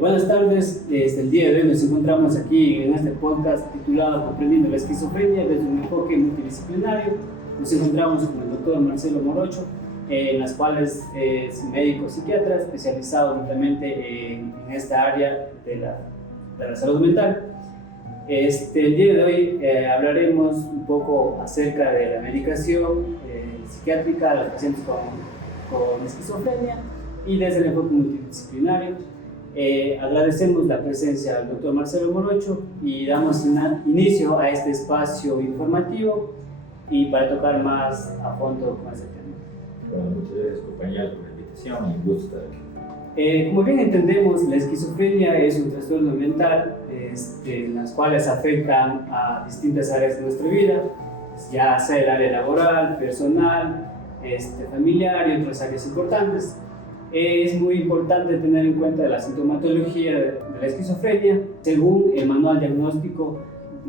Buenas tardes, el día de hoy nos encontramos aquí en este podcast titulado Comprendiendo la esquizofrenia desde un enfoque multidisciplinario. Nos encontramos con el doctor Marcelo Morocho, en las cuales es médico psiquiatra especializado justamente en esta área de la salud mental. El día de hoy hablaremos un poco acerca de la medicación psiquiátrica a los pacientes con esquizofrenia y desde el enfoque multidisciplinario. Agradecemos la presencia del doctor Marcelo Morocho y damos inicio a este espacio informativo y para tocar más a fondo con este tema. Bueno, muchas gracias compañeros por la invitación y un gusto estar aquí. Como bien entendemos, la esquizofrenia es un trastorno mental en las cuales afectan a distintas áreas de nuestra vida, ya sea el área laboral, personal, familiar y otras áreas importantes. Es muy importante tener en cuenta la sintomatología de la esquizofrenia. Según el manual diagnóstico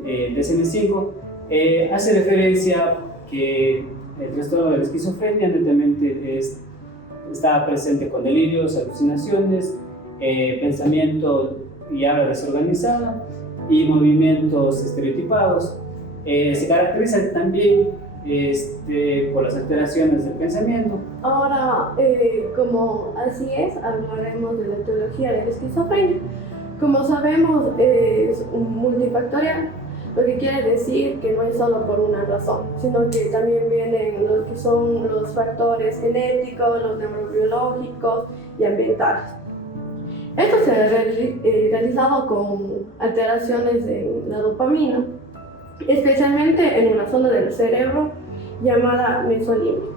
DSM-5, hace referencia que el trastorno de la esquizofrenia netamente está presente con delirios, alucinaciones, pensamiento y habla desorganizada y movimientos estereotipados. Se caracteriza también por las alteraciones del pensamiento. Ahora, como así es, hablaremos de la etiología de la esquizofrenia. Como sabemos, es multifactorial, lo que quiere decir que no es solo por una razón, sino que también vienen lo que son los factores genéticos, los neurobiológicos y ambientales. Esto se ha realizado con alteraciones en la dopamina, especialmente en una zona del cerebro llamada mesolímbica.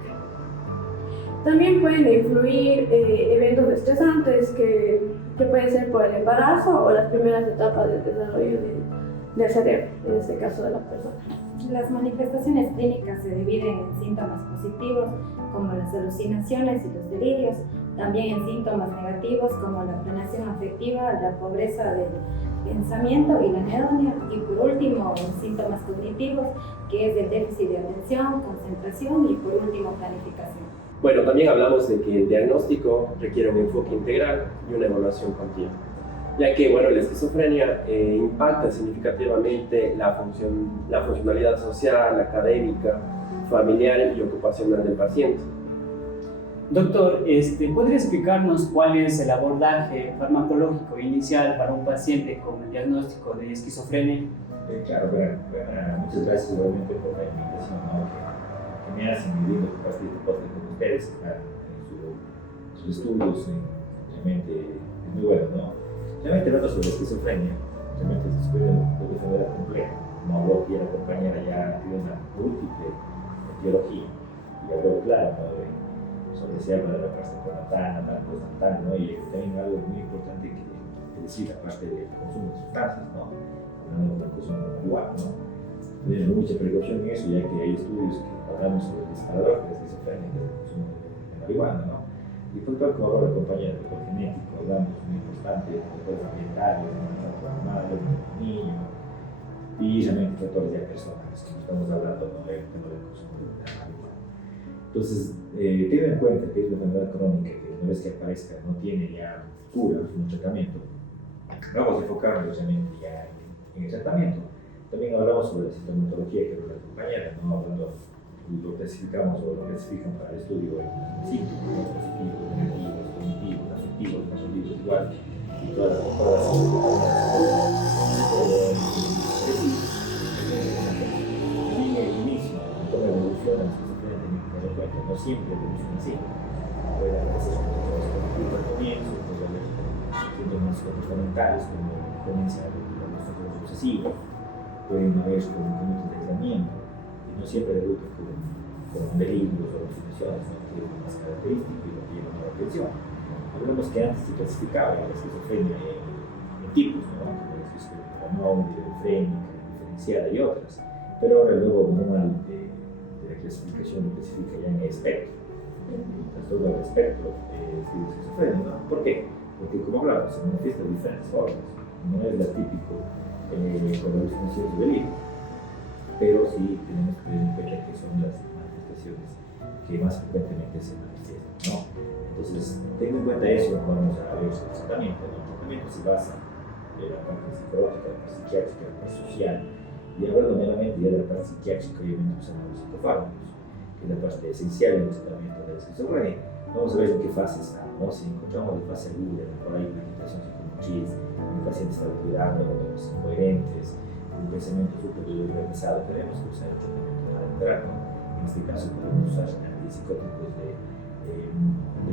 También pueden influir eventos estresantes que pueden ser por el embarazo o las primeras etapas del desarrollo del cerebro, en este caso de la persona. Las manifestaciones clínicas se dividen en síntomas positivos como las alucinaciones y los delirios, también en síntomas negativos como la planeación afectiva, la pobreza del pensamiento y la anedonia, y por último en síntomas cognitivos, que es el déficit de atención, concentración y por último planificación. Bueno, también hablamos de que el diagnóstico requiere un enfoque integral y una evaluación continua, ya que la esquizofrenia impacta significativamente la funcionalidad social, académica, familiar y ocupacional del paciente. Doctor, ¿podría explicarnos cuál es el abordaje farmacológico inicial para un paciente con el diagnóstico de esquizofrenia? Claro, muchas gracias igualmente por la invitación, que me hacen vivir compartir este podcast con ustedes. En sus estudios realmente es muy bueno, ¿no? Realmente hablando sobre la esquizofrenia, realmente se descubre lo que fue complejo. No lo quiero acompañar allá, tiene una múltiple etiología. Y habló claro, ¿no? Sobre se habla de la parte coronatana, tal, ¿no? Y también algo muy importante que decir, aparte del consumo de sustancias, ¿no? Hablando del consumo de marihuana, ¿no? Tener mucha precaución en eso, ya que hay estudios que hablamos sobre el disparador de la esquizofrenia, que es el consumo de marihuana, ¿no? Y por tanto, como ahora acompaña el factor genético, hablamos muy importante de factores ambientales, tanto la madre, el niño, y realmente factores ya personales, como estamos hablando del tema del consumo de marihuana. Entonces, teniendo en cuenta que es una enfermedad crónica que una vez que aparezca no tiene ya cura, un tratamiento, vamos a enfocarnos realmente ya en el tratamiento. También hablamos sobre la sintomatología que nos acompaña, ¿no? Hablando, lo clasificamos o lo clasifican para el estudio en síntomas positivos, negativos, cognitivos, afectivos, patológicos, igual, y todas las no siempre evoluciona así. Puede haber síntomas al comienzo, puede haber síntomas comportamentales como demencia de los factores obsesivos, pueden haber comportamientos de aislamiento, y no siempre debutan con delirios o alucinaciones, ¿no? Que es lo más característico y lo que llama la atención. Hablamos que antes se clasificaba la esquizofrenia en tipos, ¿no? Como la esquizofrenia paranoide, frénica, diferenciada y otras, pero ahora el nuevo manual de la clasificación lo clasifica ya en espectro. Entonces, todo el espectro de esquizofrenia, ¿no? ¿Por qué? Porque, como hablamos, se manifiesta de diferentes formas. No es la típico con la alucinación de delirio, pero sí tenemos que tener en cuenta que son las manifestaciones que más frecuentemente se manifiestan, ¿no? Entonces, teniendo en cuenta eso, vamos a ver el tratamiento. El tratamiento se basa en la parte psicológica, la parte psiquiátrica, la parte social, y hablando meramente ya de la parte psiquiátrica, obviamente usando los psicofármacos, que es la parte esencial del tratamiento de la esquizofrenia. Vamos a ver en qué fase está, ¿no? Si encontramos en fase aguda, por ahí una agitación psicomotriz, el paciente está descuidando, los incoherentes, un pensamiento súper organizado, tenemos que usar el tratamiento para entrar, ¿no? En este caso podemos usar antipsicóticos de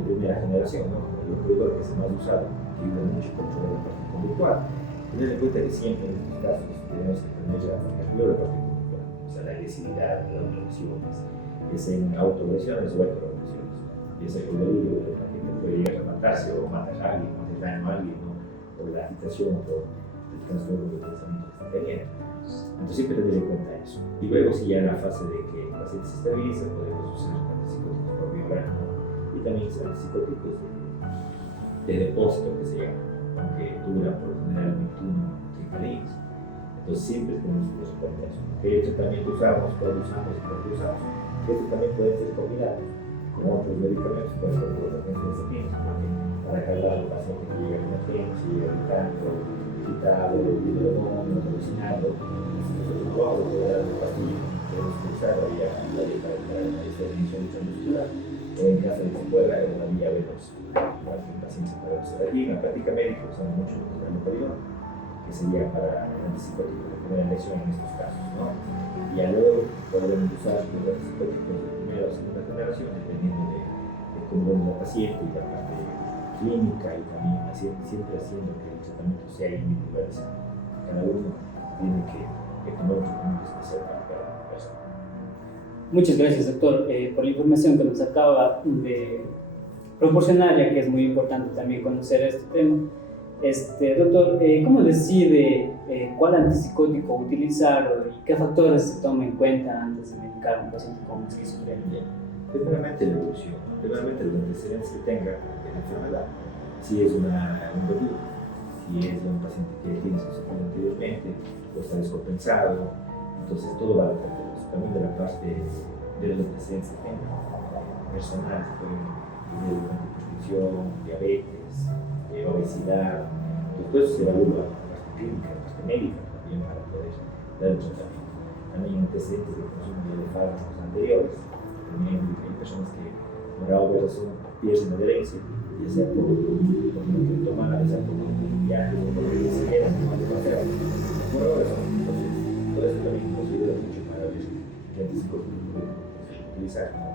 primera generación, ¿no? Como el opioide, que es el más usado, que ayuda mucho a controlar la parte conductual. Tener en cuenta que siempre en estos casos tenemos que tener ya la parte conductual, o sea, la agresividad, las agresiones, es en autoagresiones o autoagresiones, es el delirio de la gente puede llegar a matarse o matar a alguien, o hacer daño a alguien, ¿no? Por la agitación, por el trastorno de pensamiento que está teniendo. Entonces siempre tener en cuenta eso. Y luego, si ya en la fase de que el paciente se estabiliza, podemos usar antipsicóticos por vía oral, ¿no? Y también antipsicóticos de depósito, que se llama, aunque duran por lo general 21 días. Entonces siempre tenemos que resolver eso. ¿Qué tratamiento usamos? ¿Cuándo usamos? ¿Y por qué usamos? Estos también pueden ser combinados con otros medicamentos, por ejemplo, la benzodiazepina, para cargar al paciente que llega a emergencia, gritando, agitado, alucinado. Nosotros no vamos a poder dar una pastilla, podemos utilizar la vía esta definición intramuscular, o en caso de que pueda, la vía venosa. Igual que el paciente puede usar aquí, en la práctica médica usamos mucho el haloperidol, que sería para el antipsicótico de primera elección en estos casos, ¿no? Y ya luego podemos usar los antipsicóticos de primera o segunda generación, dependiendo de cómo vemos la paciente y la parte clínica, y también siempre haciendo que el tratamiento sea individualizado. Cada uno tiene que tomar un tratamiento especial para cada persona. Muchas gracias, doctor, por la información que nos acaba de proporcionar, ya que es muy importante también conocer este tema. Doctor, ¿cómo decide cuál antipsicótico utilizar y qué factores se toman en cuenta antes de medicar a un paciente con esquizofrenia? Primeramente la evolución, primeramente los antecedentes que tenga de la enfermedad, si es un bebé, si es un paciente que tiene esquizofrenia anteriormente o está descompensado, entonces todo va a depender de eso. También de la parte de los antecedentes que tenga, personales, que pueden tener hipertensión, diabetes, obesidad, todo eso se evalúa la parte clínica, la parte médica también para poder dar el tratamiento. También antecedentes de consumo de fármacos anteriores. También hay personas que por alguna razón pierden adherencia, ya sea por lo que toman, ya sea por viajes o por lo que se quedan tomando demasiado. Por ahora son, entonces, todo eso también nos ayuda mucho para ver qué antipsicóticos podemos utilizar, ¿no?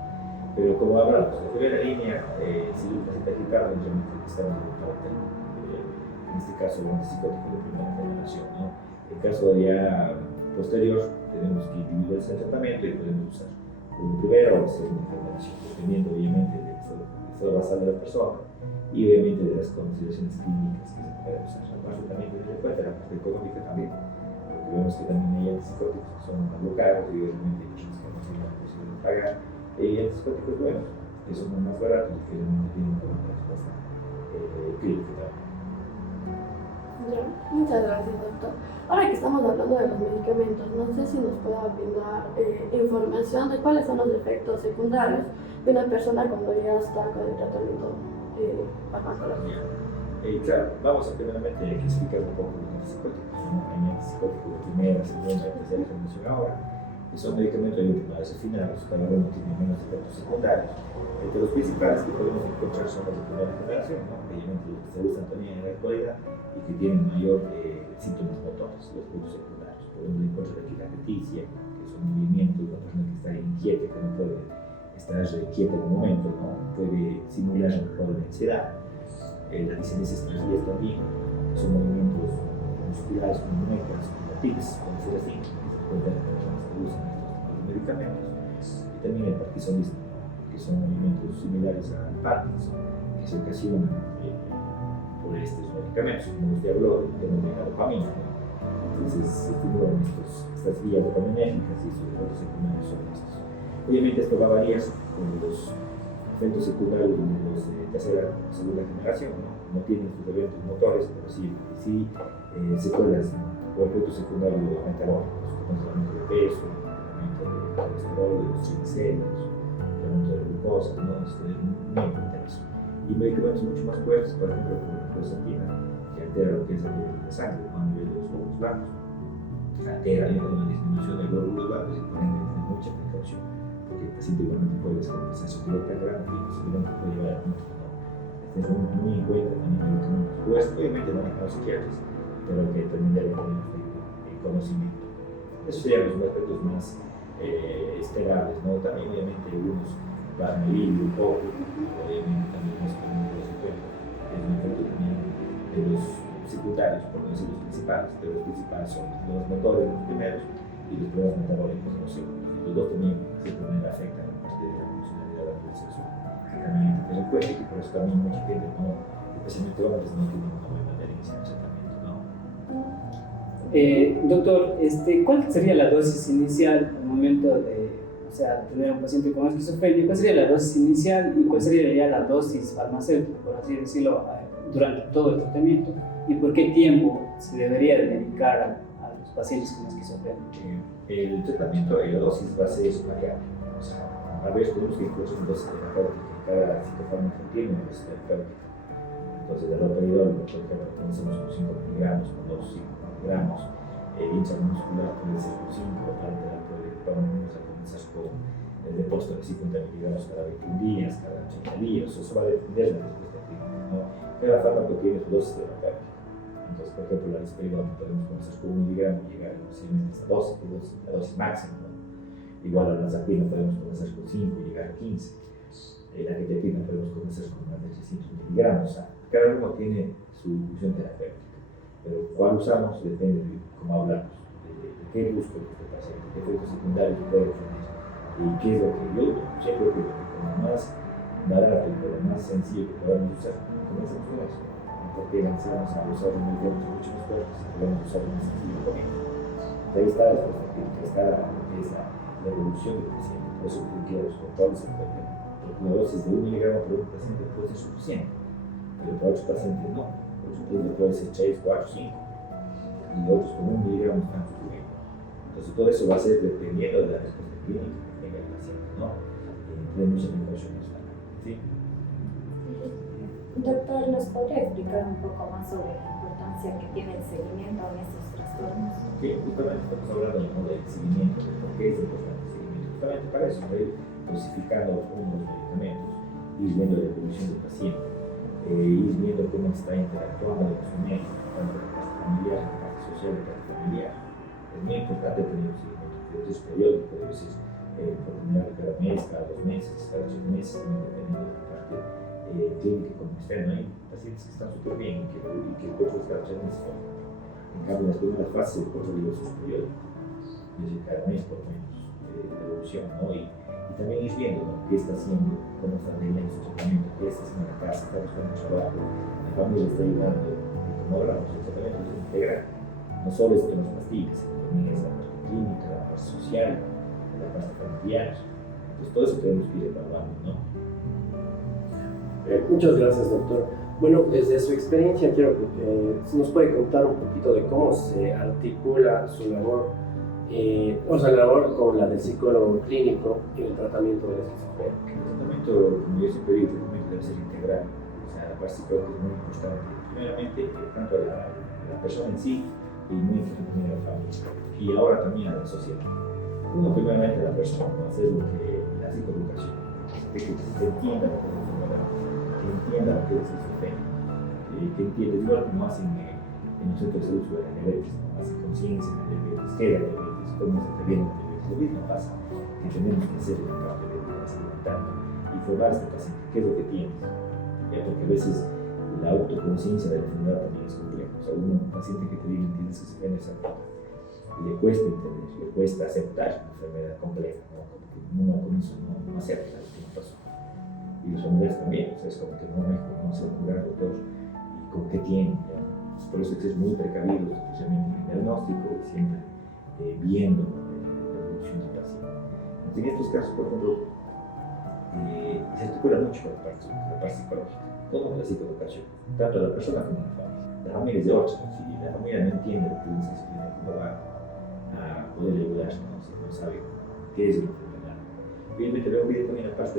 Pero como hablamos, en primera línea, si el paciente agitado, realmente estamos en un carácter, en este caso, un antipsicótico de primera generación, ¿no? En caso ya posterior, tenemos que individualizar el tratamiento y podemos usar de primera o de segunda generación, dependiendo obviamente del estado basal de la persona y obviamente de las consideraciones clínicas que se pueden usar. Aparte también tener en cuenta la parte económica también, porque vemos que también hay antipsicóticos que son más caros y obviamente hay personas que no tienen la posibilidad de pagar, y hay antipsicóticos buenos que son más baratos y que realmente tienen una buena respuesta clínica también. Ya, muchas gracias, doctor. Ahora que estamos hablando de los medicamentos, no sé si nos pueda brindar información de cuáles son los efectos secundarios de una persona cuando ya está con el tratamiento farmacológico. Claro, vamos a primeramente explicar un poco los antipsicóticos, ¿no? Hay antipsicóticos de primera, segunda, tercera generación ahora, que son medicamentos de últimas refinados, cada uno tiene menos efectos secundarios. Entre los principales que podemos encontrar son los de primera generación, ¿no? Obviamente los que se usan también en la actualidad y que tienen mayor síntomas motores, los efectos secundarios. Podemos encontrar aquí la reticia, que es un movimiento de una persona que está inquieta, que no puede estar quieta en un momento, ¿no? Puede simular un cuadro de ansiedad. La disenesis tardías también, son movimientos musculares como muecas, como tics, puede ser así, que se puede ver en personas que usan estos medicamentos. Y también el parkinsonismo, que son movimientos similares al Parkinson, que se ocasionan por estos medicamentos, como usted habló del tema de la dopamina, ¿no? Entonces se estimulan estas vías dopaminérgicas y sus efectos secundarios son estos. Obviamente esto va a variar con los efectos secundarios de los tercera o segunda generación, no tienen sus eventos motores, pero sí secuelas, ¿no? O efectos secundarios metabólicos, como el aumento de peso, el aumento de colesterol, de los triglicéridos, la tratamiento de glucosa, ¿no? Muy importante eso. Y medicamentos mucho más fuertes, por ejemplo, como la fluoxetina, que altera lo que es el nivel de sangre, ¿no? A nivel de los glóbulos blancos. Altera una disminución de glóbulos blancos y por ende tener mucha precaución, porque el paciente igualmente puede descompensar su nivel tan grande y posiblemente puede llevar a muerte, ¿no? Tener muy en cuenta también medicamentos. Pues obviamente no a los psiquiatras, pero que también deben tener conocimiento. Esos serían los aspectos más esperables, ¿no? También obviamente algunos van a medir un poco, obviamente también no es como los 50, es un efecto también de los secundarios, por no decir los principales, pero los principales son los motores, los primeros, y los problemas metabólicos en los segundos. Y los dos también, de cierta manera, afectan a parte de la funcionalidad a nivel sexual. Que también hay que tener en cuenta y que por eso también mucha gente, ¿no? Especialmente hombres, no tienen una buena adherencia al tratamiento, ¿no? Doctor, ¿cuál sería la dosis inicial al momento de, o sea, tener un paciente con esquizofrenia? ¿Cuál sería la dosis inicial y cuál sería ya la dosis farmacéutica, por así decirlo, durante todo el tratamiento? ¿Y por qué tiempo se debería dedicar a los pacientes con esquizofrenia? El tratamiento y la dosis va a ser variable. O sea, a veces tenemos que incluir una dosis terapéutica y cada psicofármaco tiene una dosis terapéutica. Entonces, el haloperidol, por ejemplo, comencemos con 5 miligramos, con 2 miligramos. El hinchazón muscular puede ser con 5, vamos a comenzar con el depósito de 50 miligramos cada 21 días, cada 80 días. Eso va a depender de la respuesta clínica, ¿no? Cada fármaco tiene su dosis terapéutica. Entonces, por ejemplo, la risperidona podemos comenzar con 1 miligramo y llegar posiblemente a 12, la dosis máxima, ¿no? Igual a la lanzapina podemos comenzar con 5 y llegar a 15. La quetiapina podemos comenzar con más de 300 miligramos. O sea, cada uno tiene su función terapéutica, pero cuál usamos depende de cómo hablamos, de qué busco este paciente, qué efectos secundarios puede tener y qué es lo que yo siempre digo, que como más barato y lo más sencillo que podamos usar, comencemos con eso. Porque lanzamos a usar un medicamento mucho más fuerte, si podemos usar un más sencillo con él. Ahí está la respuesta clínica, está la evolución del paciente, por eso que los controles se pueden. Porque una dosis de 1 miligramo por un paciente puede ser suficiente, pero para otros pacientes no. Por ejemplo, puede ser 3, 4, 5, y otros con 1 miligramo están sufriendo. Entonces, todo eso va a ser dependiendo de la respuesta clínica que tenga el paciente, ¿no? Tiene muchas precauciones también, ¿sí? Doctor, ¿nos podría explicar un poco más sobre la importancia que tiene el seguimiento en estos trastornos? Sí, justamente estamos hablando del seguimiento, de por qué es importante el seguimiento. Justamente para eso, para ir dosificando unos medicamentos, ir viendo la evolución del paciente, ir viendo cómo está interactuando emocionalmente, tanto en la parte familiar, en la parte social, en la parte familiar. Es muy importante tener un seguimiento que es periódico, a veces por lo general cada mes, cada 2 meses, cada 8 meses, también dependiendo de la parte clínica como externa. Hay pacientes que están súper bien y que el cuerpo está echando ese fondo. En cambio, en las primeras fases el cuerpo digo es periódico, es decir, cada mes por lo menos de evolución, ¿no? Y también ir viendo, ¿no? Qué está haciendo, cómo está teniendo su tratamiento, qué está haciendo en la casa, está buscando trabajo, la familia está ayudando, y como hablamos, el tratamiento es integral. No solo es con las pastillas, sino también es la parte clínica, la parte social, la parte familiar. Entonces todo eso tenemos que ir evaluando, ¿no? Muchas gracias, doctor. Bueno, desde su experiencia quiero que nos puede contar un poquito de cómo se articula su labor, o sea, la labor con la del psicólogo clínico en el tratamiento de la esquizofrenia. El tratamiento, como yo siempre digo, el tratamiento debe ser integral. O sea, la parte psicológica es muy importante. Primeramente, tanto a la persona en sí y muy importante a la familia. Y ahora también a la sociedad. Uno, primeramente a la persona, ¿no? Hacer lo que la psicoeducación, que se entienda lo que es la enfermedad, que entienda lo que es esquizofrenia, que entienda, igual como hacen en los centros de salud sobre la diabetes, ¿no? Hacen conciencia de la diabetes, qué es la diabetes, cómo se previene la diabetes. Lo mismo pasa que tenemos que hacer en la parte de la salud mental, informar a este paciente qué es lo que tienes, ¿ya? Porque a veces la autoconciencia de la enfermedad también es compleja. O sea, un paciente que te diga que tienes esquizofrenia es algo le cuesta entender, le cuesta aceptar una enfermedad compleja, ¿no? Como que uno al comienzo no acepta lo que me pasó. Y los familiares también, o sea, es como que no se curar doctor y con qué tiene, ¿ya? Por eso hay que ser muy precavidos, especialmente en el diagnóstico y siempre viendo la evolución del paciente. En estos casos, por ejemplo, se articula mucho con la parte psicológica, como la psicoeducación, tanto a la persona como a la familia. La familia es de otra, si la familia no entiende lo que es esquizofrenia, ¿cómo va a poder ayudar, ¿no? Si no sabe qué es la enfermedad? Evidentemente luego viene también la parte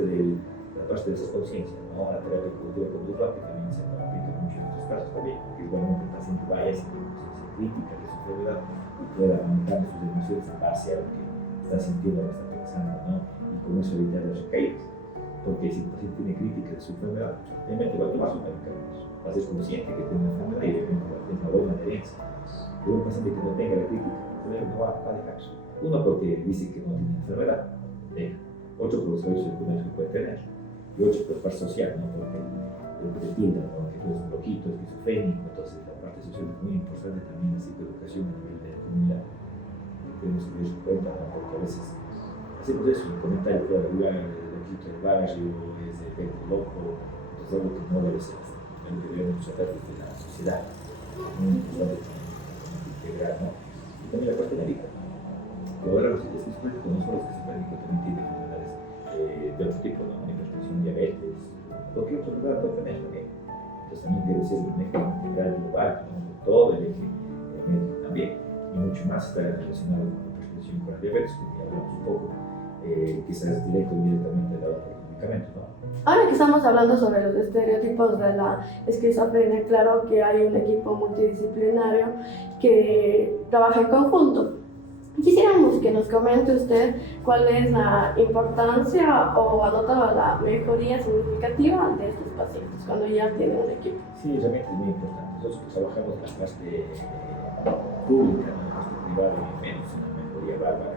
de esa conciencia, ¿no? La terapia cognitiva conductual, que también se aplica mucho en estos casos también, que igualmente el paciente vaya sin conciencia crítica de su enfermedad y pueda manejar sus emociones en base a lo que está sintiendo, lo que está pensando, ¿no? Y con eso evitar las recaídas. Porque si el paciente tiene crítica de su enfermedad, obviamente va a tomar sus medicamentos, va a ser consciente que tiene una enfermedad y obviamente va a tener una buena adherencia. Pero un paciente que no tenga la crítica no va a dejar. Uno porque dice que no tiene enfermedad, deja. Otro por los servicios secundarios que puede tener. Y otro por la parte social, ¿no? Porque lo que te pintan, ¿no? Que tú eres un loquito, esquizofrénico. Entonces la parte social es muy importante también, la psicoeducación a nivel de la comunidad. Tenemos que darnos cuenta, ¿no? Porque a veces hacemos eso, un comentario fuera de lugar, el loquito del barrio, es de gente loco, entonces algo que no debe ser. Algo que debemos tratar desde la sociedad. Muy importante integrar, ¿no? Y también la parte médica. Ahora los esquizofrénicos no solo los esquizofrénicos, también tienen enfermedades de otro tipo, ¿no? Hipertensión, diabetes, cualquier otra enfermedad puede tener también. Entonces también debe ser un eje integral global, ¿no? Todo el eje médico también. Y mucho más está relacionado con la hipertensión y con la diabetes, como ya hablamos un poco, quizás directo o indirectamente de los medicamentos, ¿no? Ahora que estamos hablando sobre los estereotipos de la esquizofrenia, claro que hay un equipo multidisciplinario que trabaja en conjunto. Quisiéramos que nos comente usted cuál es la importancia o ha notado la mejoría significativa de estos pacientes cuando ya tienen un equipo. Sí, realmente es muy importante. Nosotros que trabajamos en la parte pública, en la parte privada, menos una mejoría bárbara.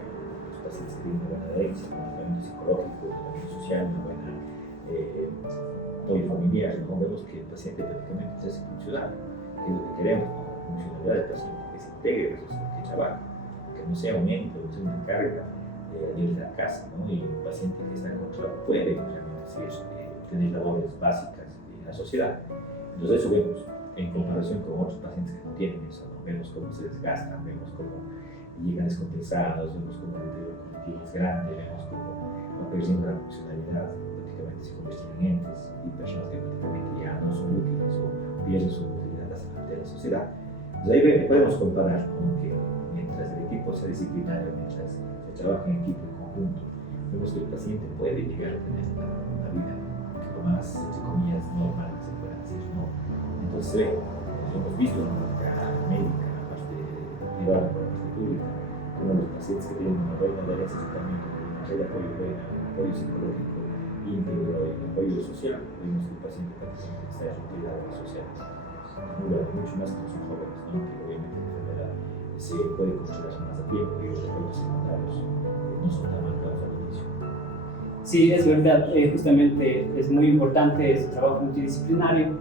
Los pacientes que tienen una buena adherencia, un tratamiento psicológico, un tratamiento social, una buena apoyo familiar, ¿no? Vemos que el paciente prácticamente se hace funcional, que es lo que queremos, ¿no? La funcionalidad del paciente, que se integre en la sociedad, que trabaje, que no sea un ente, no sea una carga a nivel de la casa, ¿no? Y un paciente que está encontrado puede realmente tener labores básicas en la sociedad. Entonces eso vemos en comparación con otros pacientes que no tienen eso, ¿no? Vemos cómo se desgastan, vemos cómo llegan descompensados, vemos cómo el deterioro cognitivo es grande, vemos cómo va perdiendo la funcionalidad, prácticamente se convierten en entes y personas que prácticamente ya no son útiles o pierden su utilidad ante la sociedad. Entonces ahí podemos comparar, ¿no? Que mientras el equipo sea disciplinario, mientras se trabaja en equipo, en conjunto, vemos que el paciente puede llegar a tener una vida lo más, entre comillas, normal que se pueda decir, ¿no? Entonces, hemos visto en la práctica médica, en la parte privada, en la parte pública, como los pacientes que tienen una buena adherencia al tratamiento, una red de apoyo buena, un apoyo psicológico íntegro y un apoyo social, vemos que el paciente prácticamente está retirado de la sociedad. Muy bueno, mucho más que los jóvenes, ¿no? Que obviamente la enfermedad se puede controlar más a tiempo y los efectos secundarios no son tan marcados al inicio. Sí, es verdad, justamente es muy importante ese trabajo multidisciplinario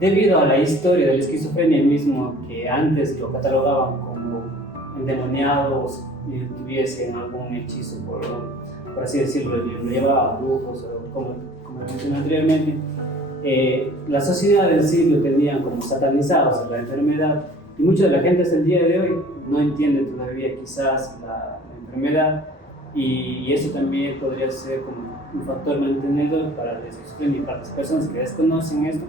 debido a la historia de la esquizofrenia mismo, que antes lo catalogaban como endemoniados y tuviesen algún hechizo, por así decirlo, lo llevaban brujos o como mencioné anteriormente. La sociedad en sí lo tenían como satanizados a la enfermedad y mucha de la gente hasta el día de hoy no entiende todavía quizás la enfermedad. Y eso también podría ser como un factor mantenedor para la esquizofrenia y para las personas que desconocen esto.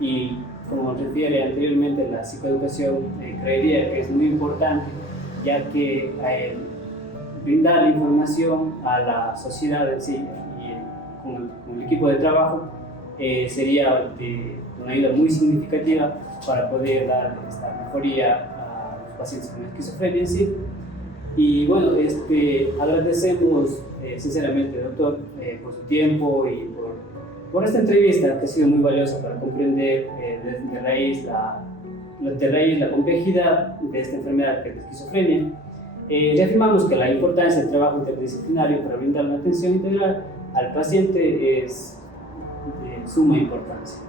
Y como refiere anteriormente, la psicoeducación creería que es muy importante, ya que brindar la información a la sociedad en sí y con el equipo de trabajo sería de una ayuda muy significativa para poder dar esta mejoría a los pacientes con esquizofrenia en sí. Y bueno, agradecemos sinceramente, doctor, por su tiempo y por esta entrevista que ha sido muy valiosa para comprender de raíz la complejidad de esta enfermedad que es la esquizofrenia. Reafirmamos que la importancia del trabajo interdisciplinario para brindar una atención integral al paciente es de suma importancia.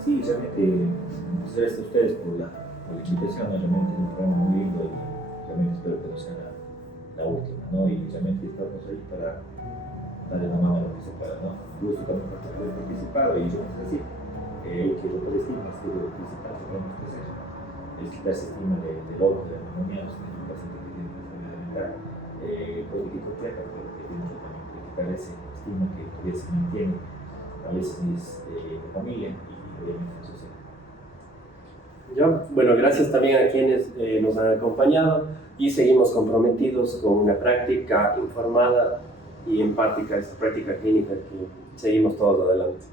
Sí, realmente, muchas gracias a ustedes por la invitación, realmente es un programa muy lindo y realmente espero que no sea la última, ¿no? Y realmente estamos ahí para darle la mano a lo que se pueda, ¿no? Un gusto también por haber participado y yo vamos a decir, que lo estigma es lo principal que tenemos que hacer, es quitarse estigma del loco, de la neumonía, los pacientes que tienen una enfermedad mental, crónica y compleja, pero que tienen también que quitar ese estigma que todavía se mantiene a veces de familia y obviamente en sociedad. Bueno, gracias también a quienes nos han acompañado y seguimos comprometidos con una práctica informada y en práctica, esta práctica clínica que seguimos todos adelante.